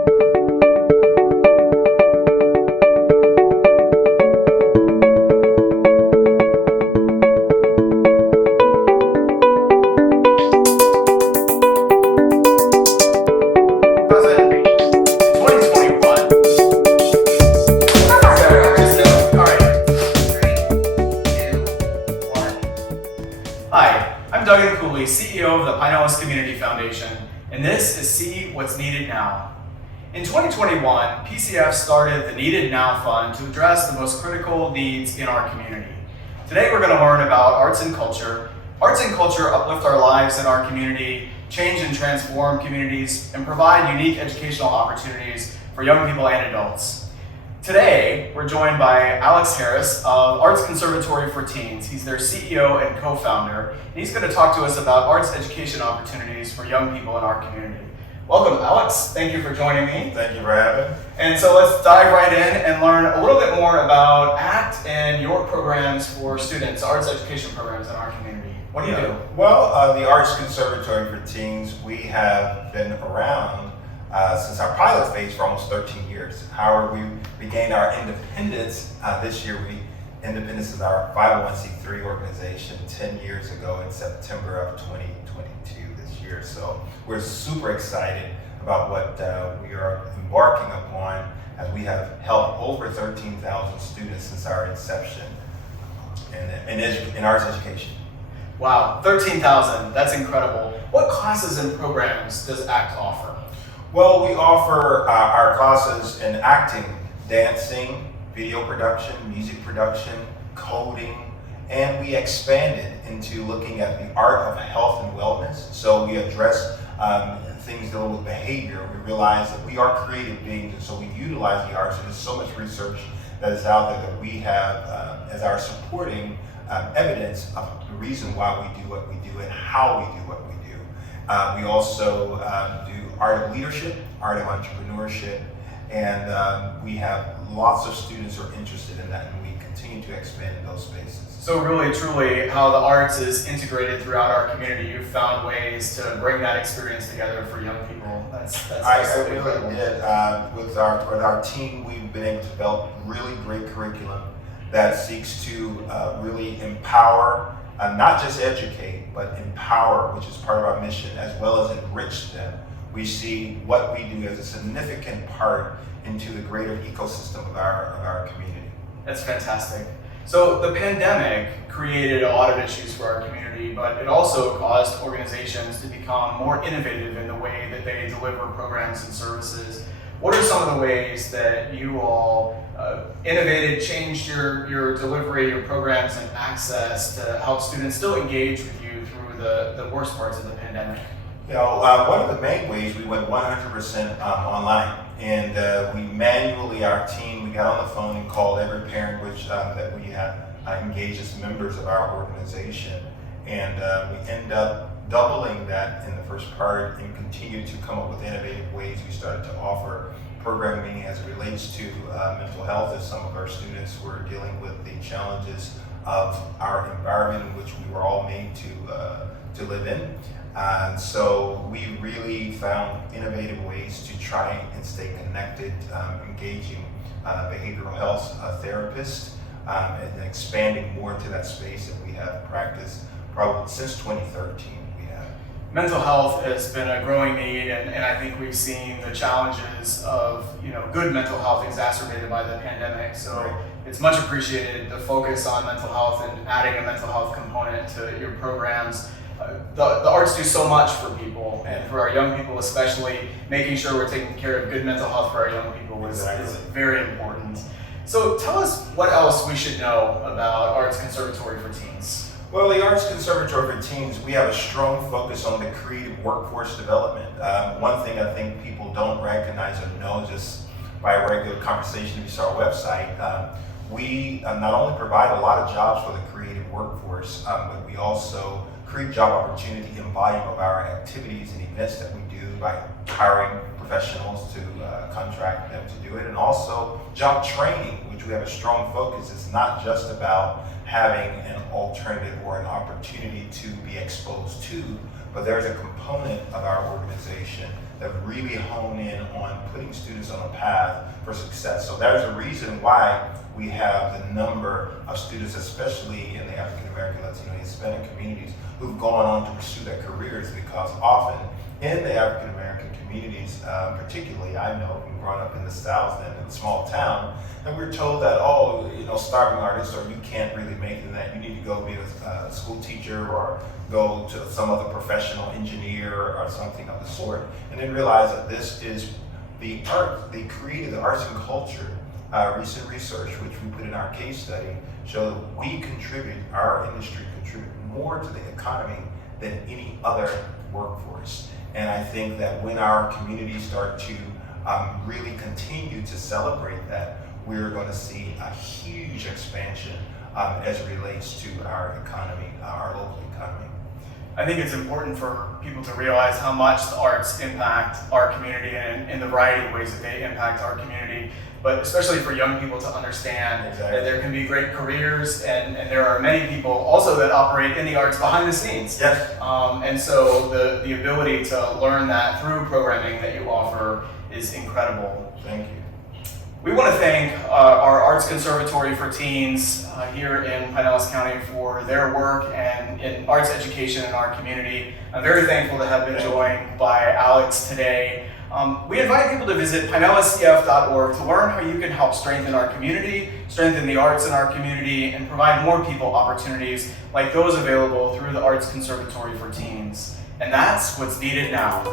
Hi, I'm Duggan Cooley, CEO of the Pinellas Community Foundation, and this is See What's Needed Now. In 2021, PCF started the Needed Now Fund to address the most critical needs in our community. Today we're going to learn about arts and culture. Arts and culture uplift our lives in our community, change and transform communities, and provide unique educational opportunities for young people and adults. Today, we're joined by Alex Harris of Arts Conservatory for Teens. He's their CEO and co-founder, and he's going to talk to us about arts education opportunities for young people in our community. Welcome, Alex. Thank you for joining me. Thank you for having me. And so let's dive right in and learn a little bit more about ACT and your programs for students, arts education programs in our community. What do you do? Well, the Arts Conservatory for Teens, we have been around since our pilot phase for almost 13 years. However, we gained our independence this year. Independence is our 501c3 organization 10 years ago in September of 2022 this year. So we're super excited about what we are embarking upon, as we have helped over 13,000 students since our inception in arts education. Wow, 13,000, that's incredible. What classes and programs does ACT offer? Well, we offer our classes in acting, dancing, video production, music production, coding, and we expanded into looking at the art of health and wellness. So we address things dealing with behavior. We realize that we are creative beings, and so we utilize the arts. And there's so much research that is out there that we have as our supporting evidence of the reason why we do what we do and how we do what we do. We also do art of leadership, art of entrepreneurship, and we have lots of students who are interested in that, and we continue to expand in those spaces. So really, truly, how the arts is integrated throughout our community, you've found ways to bring that experience together for young people. That's I absolutely really incredible. did. With our team, we've been able to develop really great curriculum that seeks to really empower, not just educate, but empower, which is part of our mission, as well as enrich them. We see what we do as a significant part into the greater ecosystem of our community. That's fantastic. So the pandemic created a lot of issues for our community, but it also caused organizations to become more innovative in the way that they deliver programs and services. What are some of the ways that you all innovated, changed your delivery, your programs and access to help students still engage with you through the worst parts of the pandemic? You know, one of the main ways we went 100% online, and we manually, our team, we got on the phone and called every parent that we have engaged as members of our organization, and we end up doubling that in the first part and continue to come up with innovative ways. We started to offer programming as it relates to mental health, as some of our students were dealing with the challenges of our environment in which we were all made to live in. So we really found innovative ways to try and stay connected, engaging behavioral health therapists, and expanding more into that space that we have practiced probably since 2013. Mental health has been a growing need, and I think we've seen the challenges of good mental health exacerbated by the pandemic. So Right. It's much appreciated the focus on mental health and adding a mental health component to your programs. The arts do so much for people, and for our young people especially. Making sure we're taking care of good mental health for our young people is very important. So tell us what else we should know about Arts Conservatory for Teens. Well, the Arts Conservatory for Teens, we have a strong focus on the creative workforce development. One thing I think people don't recognize or know just by a regular conversation if you saw our website, we not only provide a lot of jobs for the creative workforce, but we also create job opportunity in volume of our activities and events that we do by hiring professionals to contract them to do it, and also job training, which we have a strong focus. It's not just about having an alternative or an opportunity to be exposed to, but there's a component of our organization that really hone in on putting students on a path for success. So there's a reason why we have the number of students, especially in the African American, Latino, and Hispanic communities, who've gone on to pursue their careers, because often in the African American communities, particularly, I know, from growing up in the South and in a small town, and we're told that, oh, starving artist, or you can't really make it in that. You need to go be a school teacher or go to some other professional engineer or something of the sort, and then realize that this is the art, the arts and culture. Recent research, which we put in our case study, show that our industry contribute more to the economy than any other workforce. And I think that when our communities start to really continue to celebrate that, we're going to see a huge expansion as it relates to our economy, our local economy. I think it's important for people to realize how much the arts impact our community and in the variety of ways that they impact our community, but especially for young people to understand that there can be great careers, and there are many people also that operate in the arts behind the scenes. Yes. And so the ability to learn that through programming that you offer is incredible. Thank you. We want to thank our Arts Conservatory for Teens here in Pinellas County for their work and in arts education in our community. I'm very thankful to have been joined by Alex today. We invite people to visit PinellasCF.org to learn how you can help strengthen our community, strengthen the arts in our community, and provide more people opportunities like those available through the Arts Conservatory for Teens. And that's what's needed now.